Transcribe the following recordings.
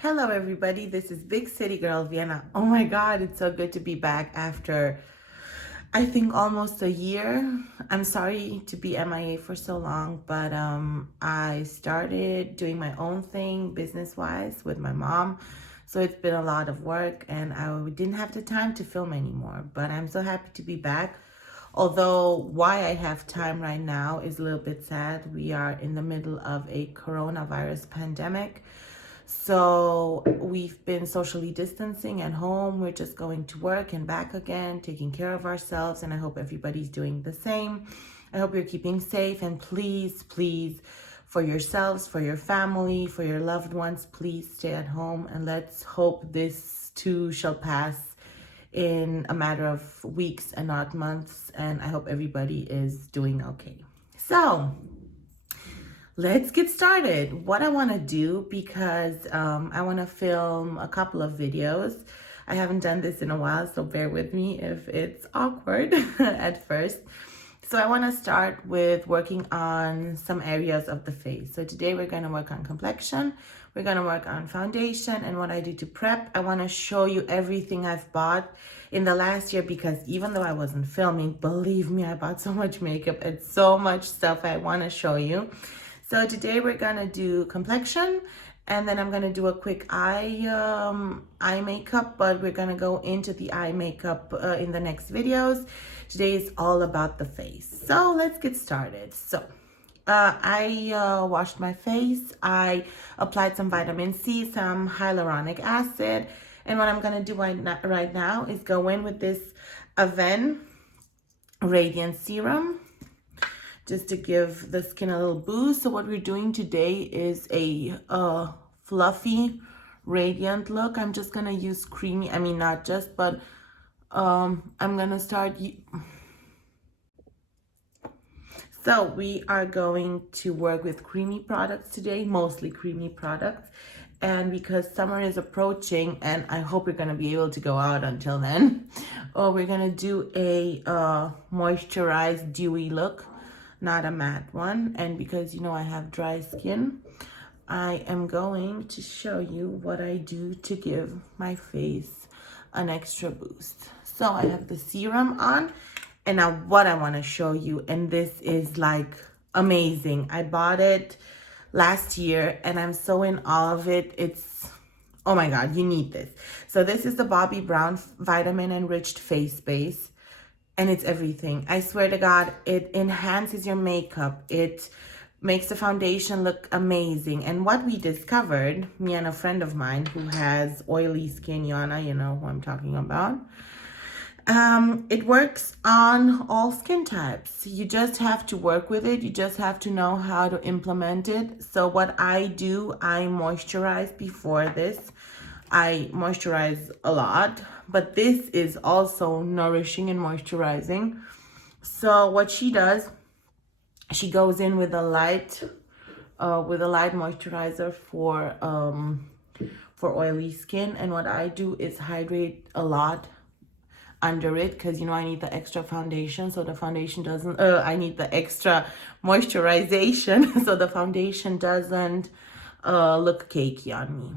Hello everybody, this is Big City Girl Vienna. Oh my god, it's so good to be back after I think almost a year. I'm sorry to be MIA for so long, but I started doing my own thing business-wise with my mom. So it's been a lot of work and I didn't have the time to film anymore, but I'm so happy to be back. Although why I have time right now is a little bit sad. We are in the middle of a coronavirus pandemic. So we've been socially distancing at home. We're just going to work and back again, taking care of ourselves. And I hope everybody's doing the same. I hope you're keeping safe. And please, please, for yourselves, for your family, for your loved ones, please stay at home. And let's hope this too shall pass in a matter of weeks and not months. And I hope everybody is doing okay. So let's get started. What I want to do, because I want to film a couple of videos. I haven't done this in a while, so bear with me if it's awkward at first. So I want to start with working on some areas of the face. So today we're going to work on complexion. We're going to work on foundation and what I do to prep. I want to show you everything I've bought in the last year, because even though I wasn't filming, believe me, I bought so much makeup and so much stuff I want to show you. So today we're gonna do complexion, and then I'm gonna do a quick eye makeup, but we're gonna go into the eye makeup in the next videos. Today is all about the face. So let's get started. So I washed my face. I applied some vitamin C, some hyaluronic acid, and what I'm gonna do right now is go in with this Aven Radiant Serum, just to give the skin a little boost. So what we're doing today is a fluffy, radiant look. I'm just gonna use creamy, I mean not just, but I'm gonna start. So we are going to work with creamy products today, mostly creamy products. And because summer is approaching, and I hope we're gonna be able to go out until then, we're gonna do a moisturized, dewy look, not a matte one. And because you know I have dry skin, I am going to show you what I do to give my face an extra boost. So I have the serum on, and now what I want to show you, and this is like amazing. I bought it last year and I'm so in awe of it. It's, oh my god, you need this. So this is the Bobbi Brown Vitamin Enriched Face Base. And it's everything. I swear to God, it enhances your makeup. It makes the foundation look amazing. And what we discovered, me and a friend of mine who has oily skin, Yana, you know who I'm talking about. It works on all skin types. You just have to work with it. You just have to know how to implement it. So what I do, I moisturize before this. I moisturize a lot, but this is also nourishing and moisturizing. So what she does, she goes in with a light moisturizer for oily skin, and what I do is hydrate a lot under it, because you know I need the extra foundation, so the foundation doesn't I need the extra moisturization so the foundation doesn't look cakey on me.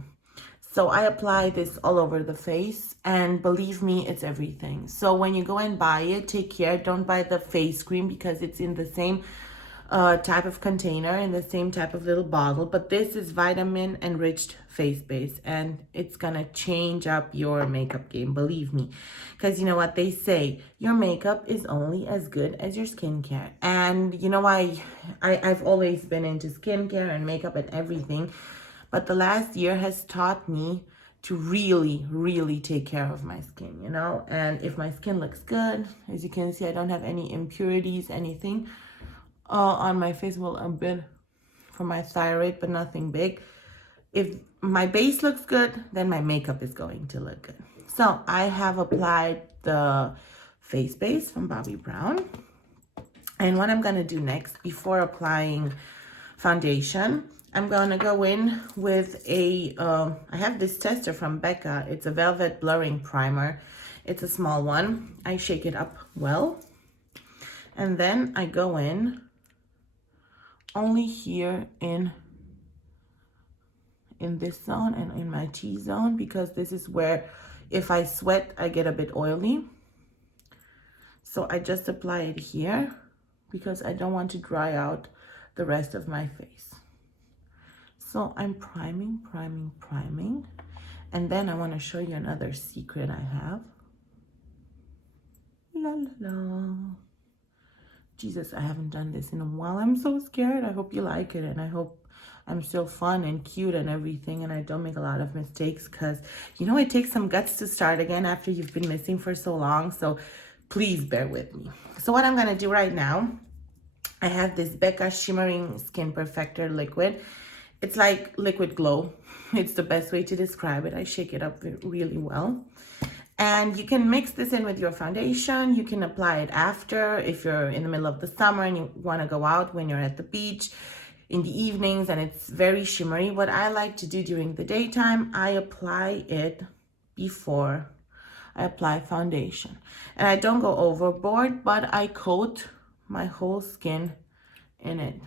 So I apply this all over the face, and believe me, it's everything. So when you go and buy it, take care. Don't buy the face cream, because it's in the same type of container, in the same type of little bottle. But this is vitamin enriched face base, and it's gonna change up your makeup game, believe me. Because you know what they say, your makeup is only as good as your skincare. And you know, I've always been into skincare and makeup and everything. But the last year has taught me to really, really take care of my skin, you know? And if my skin looks good, as you can see, I don't have any impurities, anything on my face. Well, a bit for my thyroid, but nothing big. If my base looks good, then my makeup is going to look good. So I have applied the face base from Bobbi Brown. And what I'm gonna do next, before applying foundation, I'm gonna go in with a, I have this tester from Becca. It's a velvet blurring primer. It's a small one. I shake it up well. And then I go in only here in in this zone and in my T-zone, because this is where if I sweat, I get a bit oily. So I just apply it here because I don't want to dry out the rest of my face. So I'm priming, priming, priming. And then I want to show you another secret I have. La la la. Jesus, I haven't done this in a while. I'm so scared. I hope you like it, and I hope I'm still fun and cute and everything, and I don't make a lot of mistakes, because, you know, it takes some guts to start again after you've been missing for so long. So please bear with me. So what I'm going to do right now, I have this Becca Shimmering Skin Perfector liquid. It's like liquid glow. It's the best way to describe it. I shake it up really well. And you can mix this in with your foundation. You can apply it after if you're in the middle of the summer and you want to go out when you're at the beach in the evenings and it's very shimmery. What I like to do during the daytime, I apply it before I apply foundation. And I don't go overboard, but I coat my whole skin in it.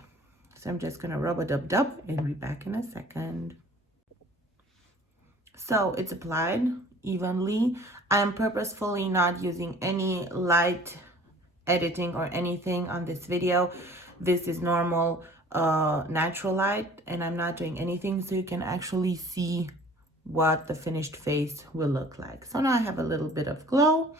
So I'm just going to rub-a-dub-dub and be back in a second. So it's applied evenly. I am purposefully not using any light editing or anything on this video. This is normal natural light, and I'm not doing anything, so you can actually see what the finished face will look like. So now I have a little bit of glow,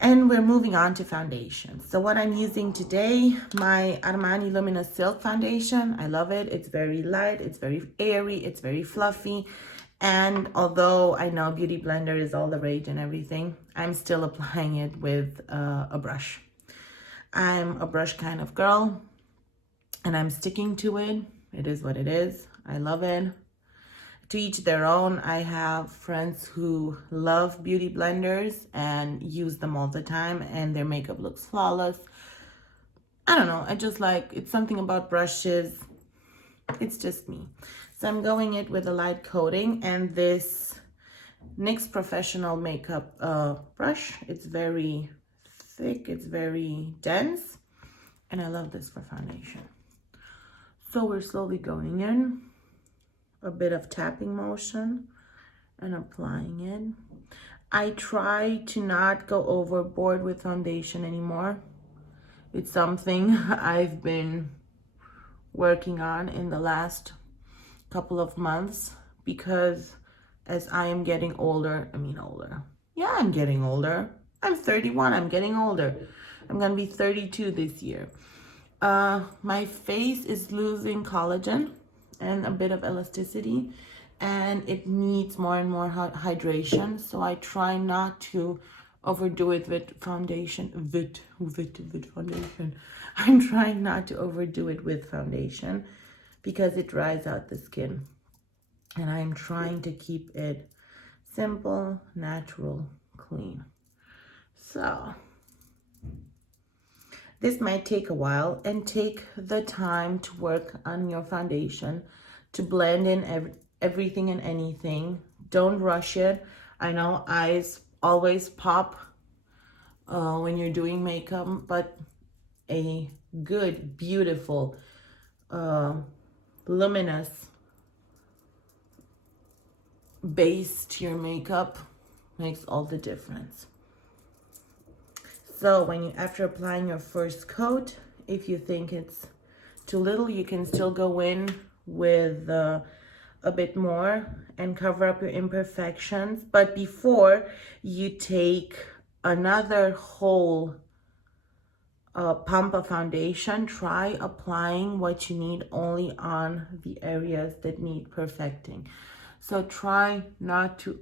and we're moving on to foundation. So what I'm using today, my Armani Luminous Silk Foundation. I love it. It's very light, it's very airy, it's very fluffy. And although I know Beauty Blender is all the rage and everything, I'm still applying it with a brush. I'm a brush kind of girl, and I'm sticking to it. It is what it is. I love it. To each their own. I have friends who love Beauty Blenders and use them all the time, and their makeup looks flawless. I don't know. I just like, it's something about brushes. It's just me. So I'm going it with a light coating, and this NYX Professional Makeup brush. It's very thick, it's very dense, and I love this for foundation. So we're slowly going in, a bit of tapping motion and applying it. I try to not go overboard with foundation anymore. It's something I've been working on in the last couple of months, because as I am getting older, yeah, I'm getting older. I'm 31, I'm getting older. I'm gonna be 32 this year. My face is losing collagen and a bit of elasticity, and it needs more and more hydration. So I try not to overdo it with foundation. Foundation. I'm trying not to overdo it with foundation because it dries out the skin. And I'm trying to keep it simple, natural, clean. So this might take a while, and take the time to work on your foundation, to blend in everything and anything. Don't rush it. I know eyes always pop when you're doing makeup, but a good, beautiful, luminous base to your makeup makes all the difference. So after applying your first coat, if you think it's too little, you can still go in with a bit more and cover up your imperfections. But before you take another whole pump of foundation, try applying what you need only on the areas that need perfecting. So try not to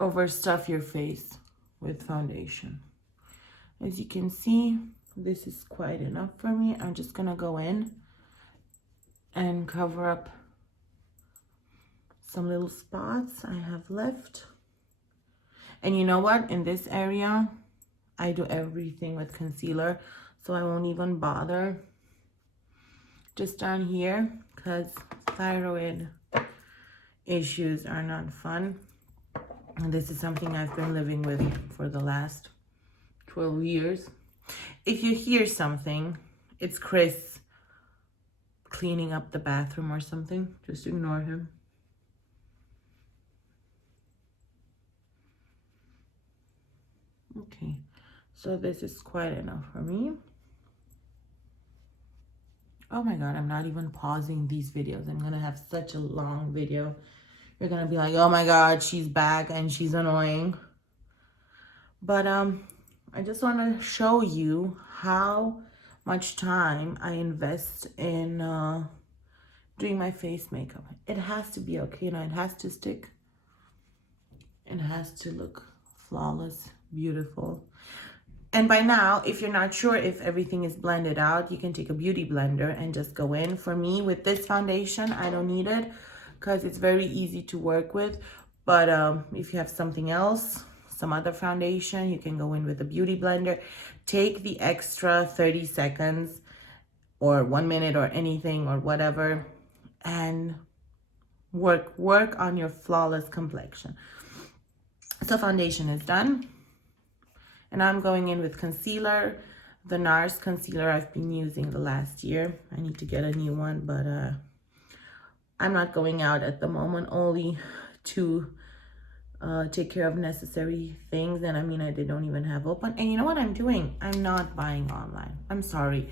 overstuff your face with foundation. As you can see, this is quite enough for me. I'm just gonna go in and cover up some little spots I have left. And you know what? In this area, I do everything with concealer, so I won't even bother. Just down here, because thyroid issues are not fun. And this is something I've been living with for the last 12 years. If you hear something, it's Chris cleaning up the bathroom or something. Just ignore him. Okay, so this is quite enough for me. Oh my god, I'm not even pausing these videos. I'm gonna have such a long video. You're gonna be like, oh my god, she's back and she's annoying. But I just want to show you how much time I invest in doing my face makeup. It has to be okay, you know, it has to stick. It has to look flawless, beautiful. And by now, if you're not sure if everything is blended out, you can take a beauty blender and just go in. For me, with this foundation, I don't need it because it's very easy to work with. But if you have something else, some other foundation, you can go in with a beauty blender. Take the extra 30 seconds or 1 minute or anything or whatever and work on your flawless complexion. So foundation is done. And I'm going in with concealer, the Nars concealer I've been using the last year. I need to get a new one, but I'm not going out at the moment, only to take care of necessary things. And I mean, they don't even have open. And you know what I'm doing? I'm not buying online. I'm sorry.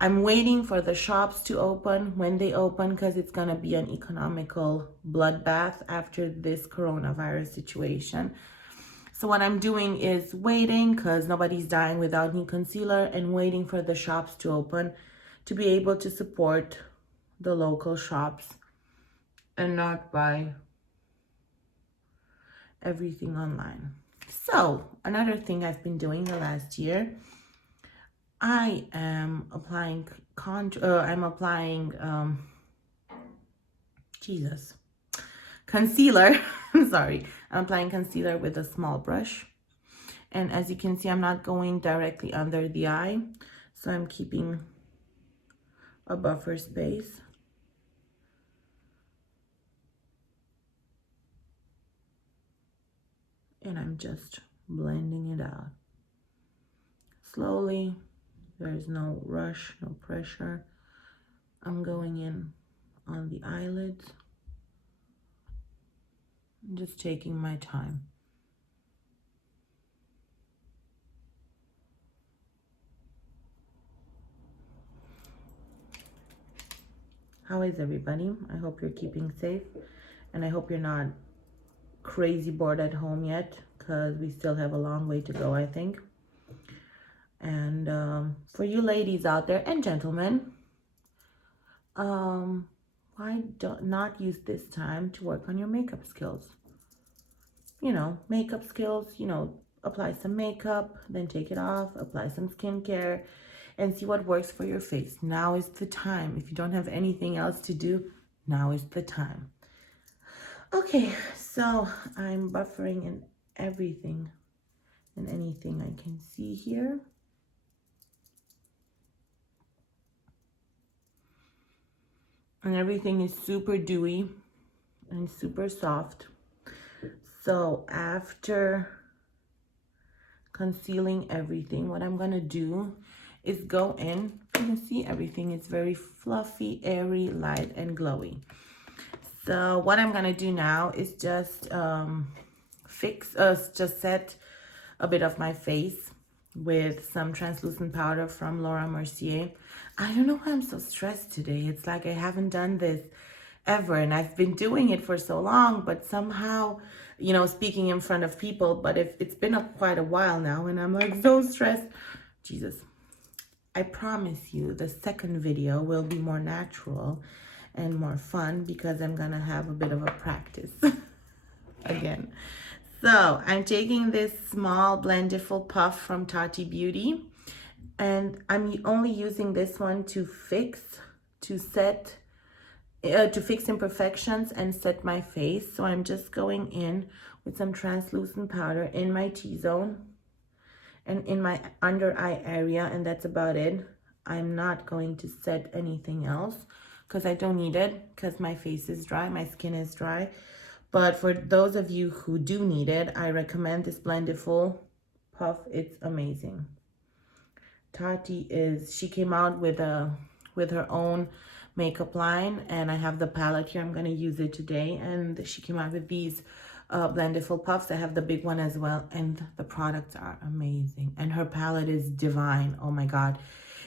I'm waiting for the shops to open when they open, because it's going to be an economical bloodbath after this coronavirus situation. So what I'm doing is waiting, because nobody's dying without new concealer, and waiting for the shops to open to be able to support the local shops and not buy everything online. So another thing I've been doing the last year, I am applying concealer. I'm sorry. I'm applying concealer with a small brush. And as you can see, I'm not going directly under the eye. So I'm keeping a buffer space. And I'm just blending it out. Slowly. There's no rush, no pressure. I'm going in on the eyelids. I'm just taking my time. How is everybody? I hope you're keeping safe, and I hope you're not crazy bored at home yet, because we still have a long way to go, I think. And for you ladies out there and gentlemen, why not use this time to work on your makeup skills? You know, makeup skills, you know, apply some makeup, then take it off, apply some skincare, and see what works for your face. Now is the time. If you don't have anything else to do, now is the time. Okay, so I'm buffering in everything and anything I can see here. And everything is super dewy and super soft. So after concealing everything, what I'm gonna do is go in. You can see everything is very fluffy, airy, light, and glowy. So what I'm gonna do now is just just set a bit of my face with some translucent powder from Mercier. I don't know why I'm so stressed today. It's like I haven't done this ever, and I've been doing it for so long, but somehow, you know, speaking in front of people, but if it's been quite a while now, and I'm like so stressed. Jesus. I promise you the second video will be more natural and more fun, because I'm gonna have a bit of a practice again. So I'm taking this small blendiful puff from Tati Beauty, and I'm only using this one to fix imperfections and set my face. So I'm just going in with some translucent powder in my T-zone and in my under eye area, and that's about it. I'm not going to set anything else because I don't need it, because my face is dry, my skin is dry. But for those of you who do need it, I recommend this blendiful puff. It's amazing. Tati she came out with her own makeup line, and I have the palette here. I'm going to use it today, and she came out with these blended-full puffs. I have the big one as well, and the products are amazing, and her palette is divine. Oh my god,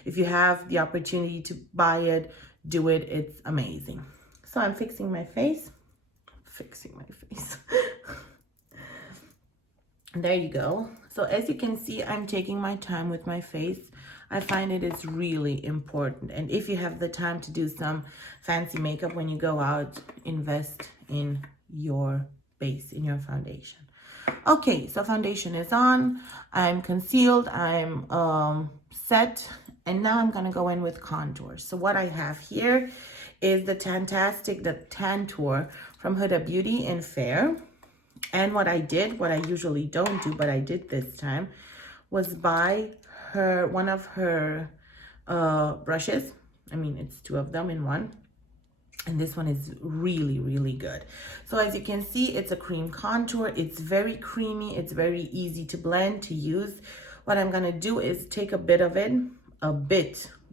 if you have the opportunity to buy it, do it. It's amazing. So I'm fixing my face. There you go. So as you can see, I'm taking my time with my face. I find it is really important, and if you have the time to do some fancy makeup when you go out, invest in your base, in your foundation. Okay, so foundation is on, I'm concealed, I'm set, and now I'm gonna go in with contour. So what I have here is the Tantour from Huda Beauty in Fair. And what I did, what I usually don't do, but I did this time, was buy her one of her brushes. I mean, it's two of them in one. And this one is really, really good. So as you can see, it's a cream contour. It's very creamy. It's very easy to blend, to use. What I'm going to do is take a bit of it,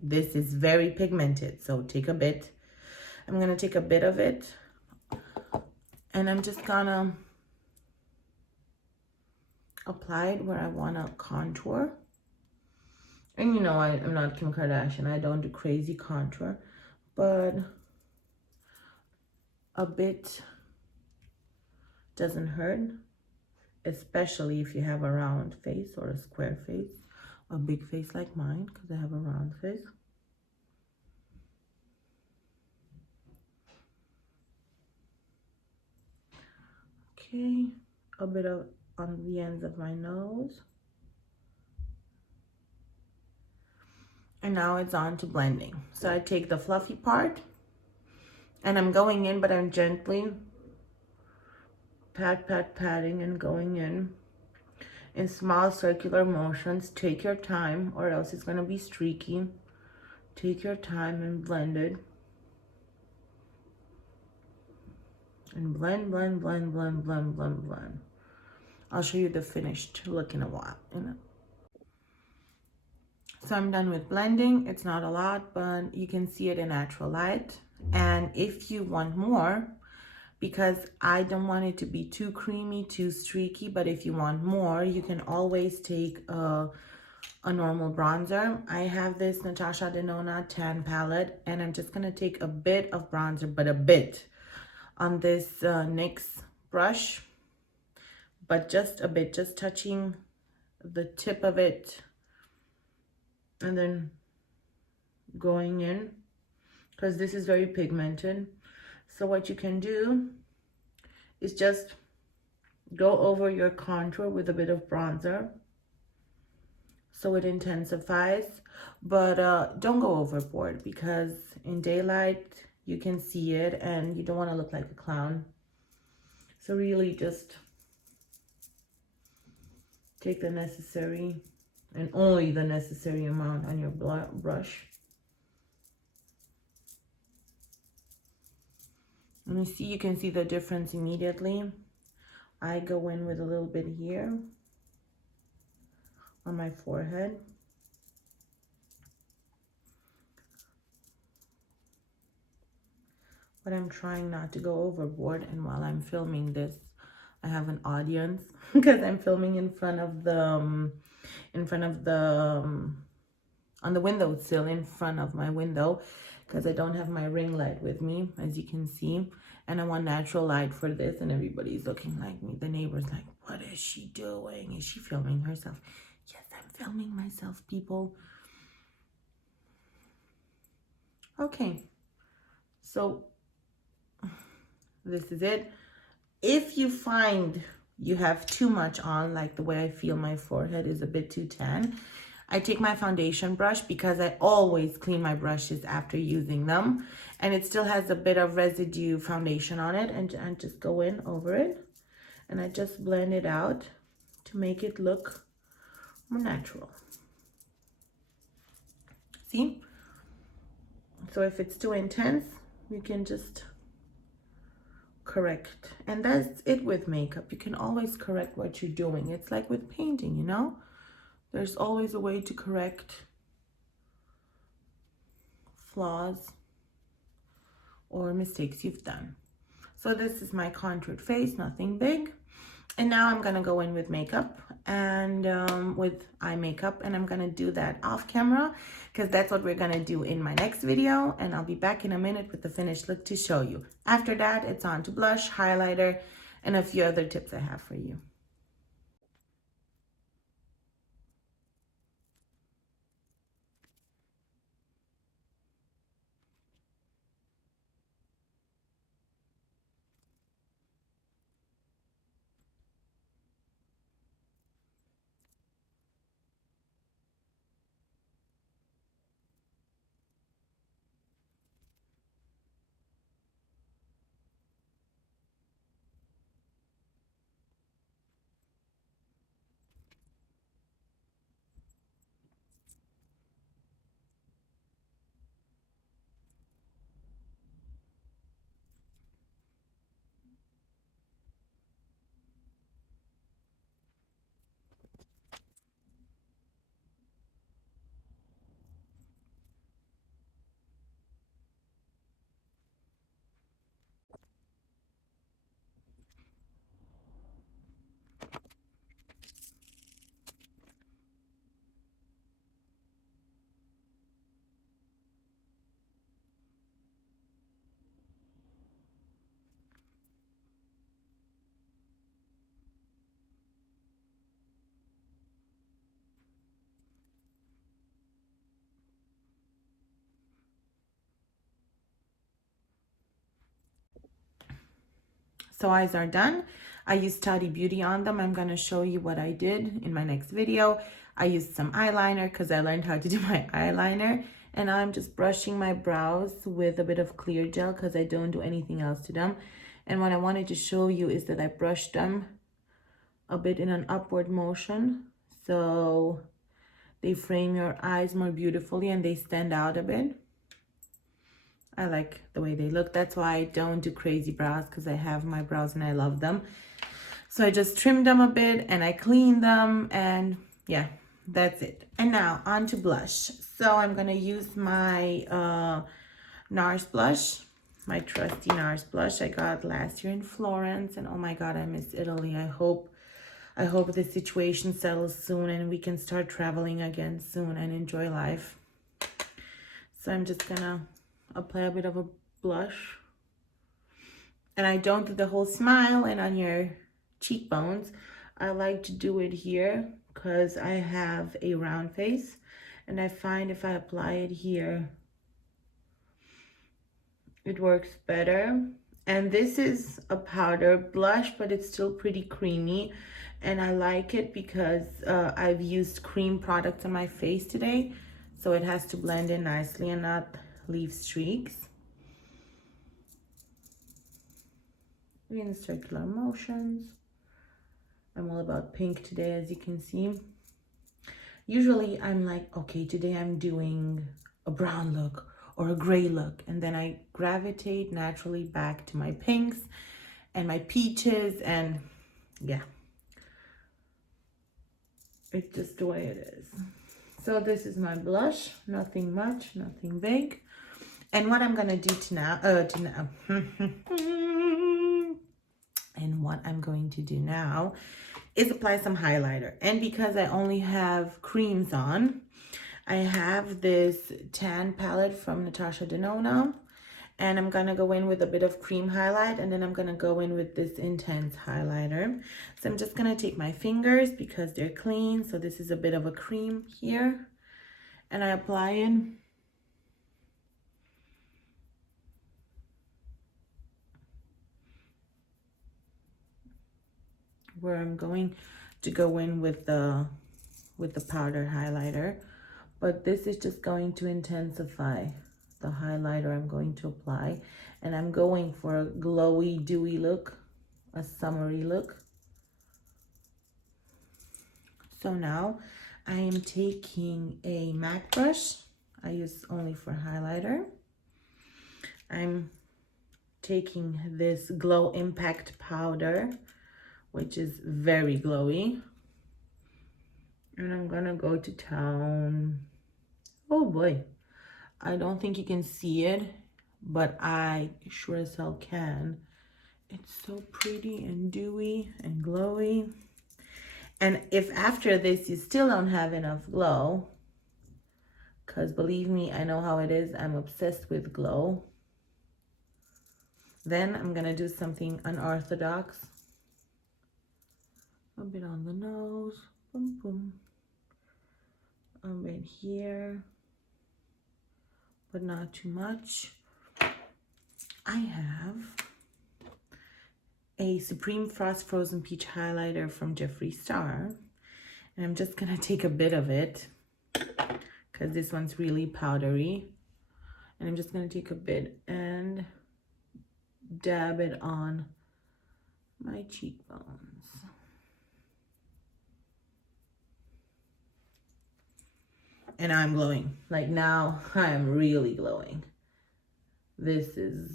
This is very pigmented, so take a bit. I'm going to take a bit of it, and I'm just going to apply it where I want to contour. And you know, I'm not Kim Kardashian. I don't do crazy contour, but a bit doesn't hurt, especially if you have a round face or a square face, a big face like mine, because I have a round face. Okay, a bit of on the ends of my nose. And now it's on to blending. So I take the fluffy part, and I'm going in, but I'm gently patting and going in small circular motions. Take your time, or else it's going to be streaky. Take your time and blend it. And blend. I'll show you the finished look in a while. So I'm done with blending. It's not a lot, but you can see it in natural light. And if you want more, because I don't want it to be too creamy, too streaky, but if you want more, you can always take a normal bronzer. I have this Natasha Denona tan palette, and I'm just gonna take a bit of bronzer, but a bit, on this NYX brush, but just a bit, just touching the tip of it, and then going in, because this is very pigmented. So what you can do is just go over your contour with a bit of bronzer, so it intensifies, but don't go overboard, because in daylight you can see it and you don't want to look like a clown. So really just take the necessary and only the necessary amount on your brush. And you see, you can see the difference immediately. I go in with a little bit here on my forehead. But I'm trying not to go overboard. And while I'm filming this, I have an audience because I'm filming in front of the on the windowsill in front of my window, because I don't have my ring light with me, as you can see, and I want natural light for this, and everybody's looking like me. The neighbor's like, what is she doing? Is she filming herself? Yes, I'm filming myself, people. Okay, so this is it. If you find you have too much on, like the way I feel my forehead is a bit too tan, I take my foundation brush, because I always clean my brushes after using them, and it still has a bit of residue foundation on it, and I just go in over it, and I just blend it out to make it look more natural. See? So if it's too intense, you can just correct. And that's it with makeup. You can always correct what you're doing. It's like with painting, you know? There's always a way to correct flaws. or mistakes you've done. So this is my contoured face, nothing big. And now I'm gonna go in with makeup and with eye makeup, and I'm gonna do that off camera because that's what we're gonna do in my next video, and I'll be back in a minute with the finished look to show you. After that, it's on to blush, highlighter, and a few other tips I have for you. So eyes are done. I used Tati Beauty on them. I'm going to show you what I did in my next video. I used some eyeliner because I learned how to do my eyeliner. And I'm just brushing my brows with a bit of clear gel because I don't do anything else to them. And what I wanted to show you is that I brushed them a bit in an upward motion. So they frame your eyes more beautifully and they stand out a bit. I like the way they look. That's why I don't do crazy brows, because I have my brows and I love them. So I just trimmed them a bit and I cleaned them, and yeah, that's it. And now on to blush. So I'm going to use my Nars blush, my trusty Nars blush I got last year in Florence. And oh my God, I miss Italy. I hope this situation settles soon and we can start traveling again soon and enjoy life. So I'm just gonna apply a bit of a blush, and I don't do the whole smile and on your cheekbones. I like to do it here because I have a round face, and I find if I apply it here it works better. And this is a powder blush, but it's still pretty creamy, and I like it because I've used cream products on my face today, so it has to blend in nicely and not leave streaks. In circular motions. I'm all about pink today, as you can see. Usually I'm like, okay, today I'm doing a brown look or a gray look, and then I gravitate naturally back to my pinks and my peaches, and yeah, it's just the way it is. So this is my blush, nothing much, nothing big. And what I'm gonna do and what I'm going to do now is apply some highlighter. And because I only have creams on, I have this tan palette from Natasha Denona, and I'm gonna go in with a bit of cream highlight, and then I'm gonna go in with this intense highlighter. So I'm just gonna take my fingers because they're clean. So this is a bit of a cream here, and I apply it where I'm going to go in with the powder highlighter, but this is just going to intensify the highlighter I'm going to apply, and I'm going for a glowy, dewy look, a summery look. So now I am taking a MAC brush. I use only for highlighter. I'm taking this Glow Impact powder, which is very glowy, and I'm gonna go to town. Oh boy, I don't think you can see it, but I sure as hell can. It's so pretty and dewy and glowy. And if after this you still don't have enough glow, because believe me, I know how it is. I'm obsessed with glow. Then I'm going to do something unorthodox. A bit on the nose. Boom, boom. A bit here. But not too much. I have a Supreme Frost Frozen Peach highlighter from Jeffree Star. And I'm just going to take a bit of it, because this one's really powdery. And I'm just going to take a bit and dab it on my cheekbones. And I'm glowing. Like now, I'm really glowing. This is,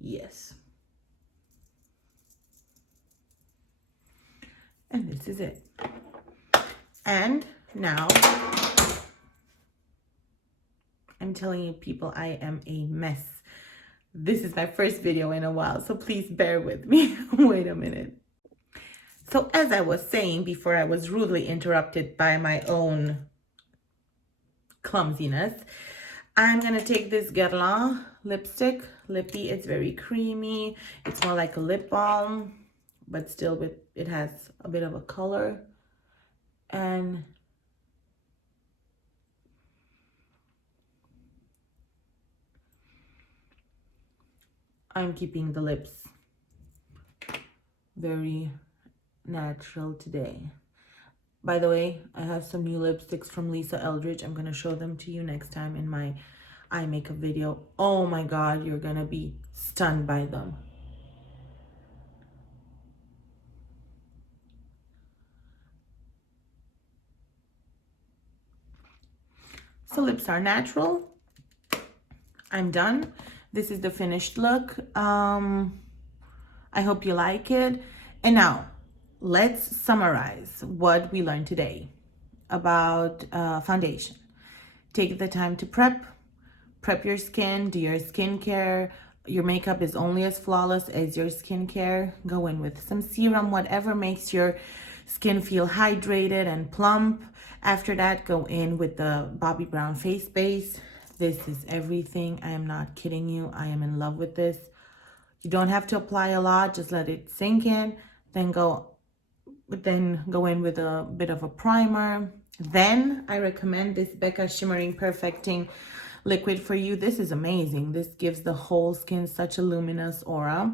yes. And this is it. And now, I'm telling you people, I am a mess. This is my first video in a while, so please bear with me. Wait a minute. So as I was saying before I was rudely interrupted by my own clumsiness, I'm gonna take this Guerlain lipstick, lippy. It's very creamy. It's more like a lip balm, but still with, it has a bit of a color. And I'm keeping the lips very natural today. By the way, I have some new lipsticks from Lisa Eldridge. I'm going to show them to you next time in my eye makeup video. Oh my God, you're going to be stunned by them. So lips are natural. I'm done. This is the finished look. I hope you like it. And now, let's summarize what we learned today about foundation. Take the time to prep your skin, do your skincare. Your makeup is only as flawless as your skincare. Go in with some serum, whatever makes your skin feel hydrated and plump. After that, go in with the Bobbi Brown face base. This is everything. I am not kidding you. I am in love with this. You don't have to apply a lot. Just let it sink in. Then go in with a bit of a primer. Then I recommend this Becca Shimmering Perfecting liquid for you. This is amazing. This gives the whole skin such a luminous aura.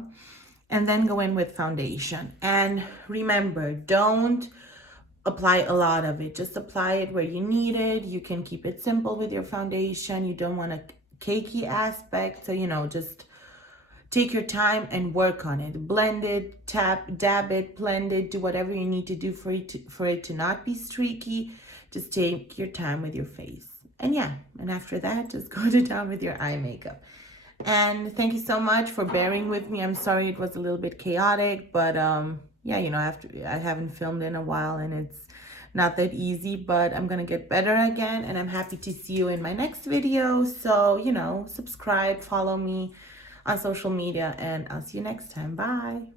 And then go in with foundation. And remember, don't apply a lot of it. Just apply it where you need it. You can keep it simple with your foundation. You don't want a cakey aspect. So, you know, just take your time and work on it. Blend it, dab it, blend it, do whatever you need to do for it to not be streaky. Just take your time with your face. And yeah, and after that, just go to town with your eye makeup. And thank you so much for bearing with me. I'm sorry it was a little bit chaotic, but yeah, you know, I haven't filmed in a while and it's not that easy, but I'm gonna get better again, and I'm happy to see you in my next video. So, you know, subscribe, follow me on social media, and I'll see you next time. Bye.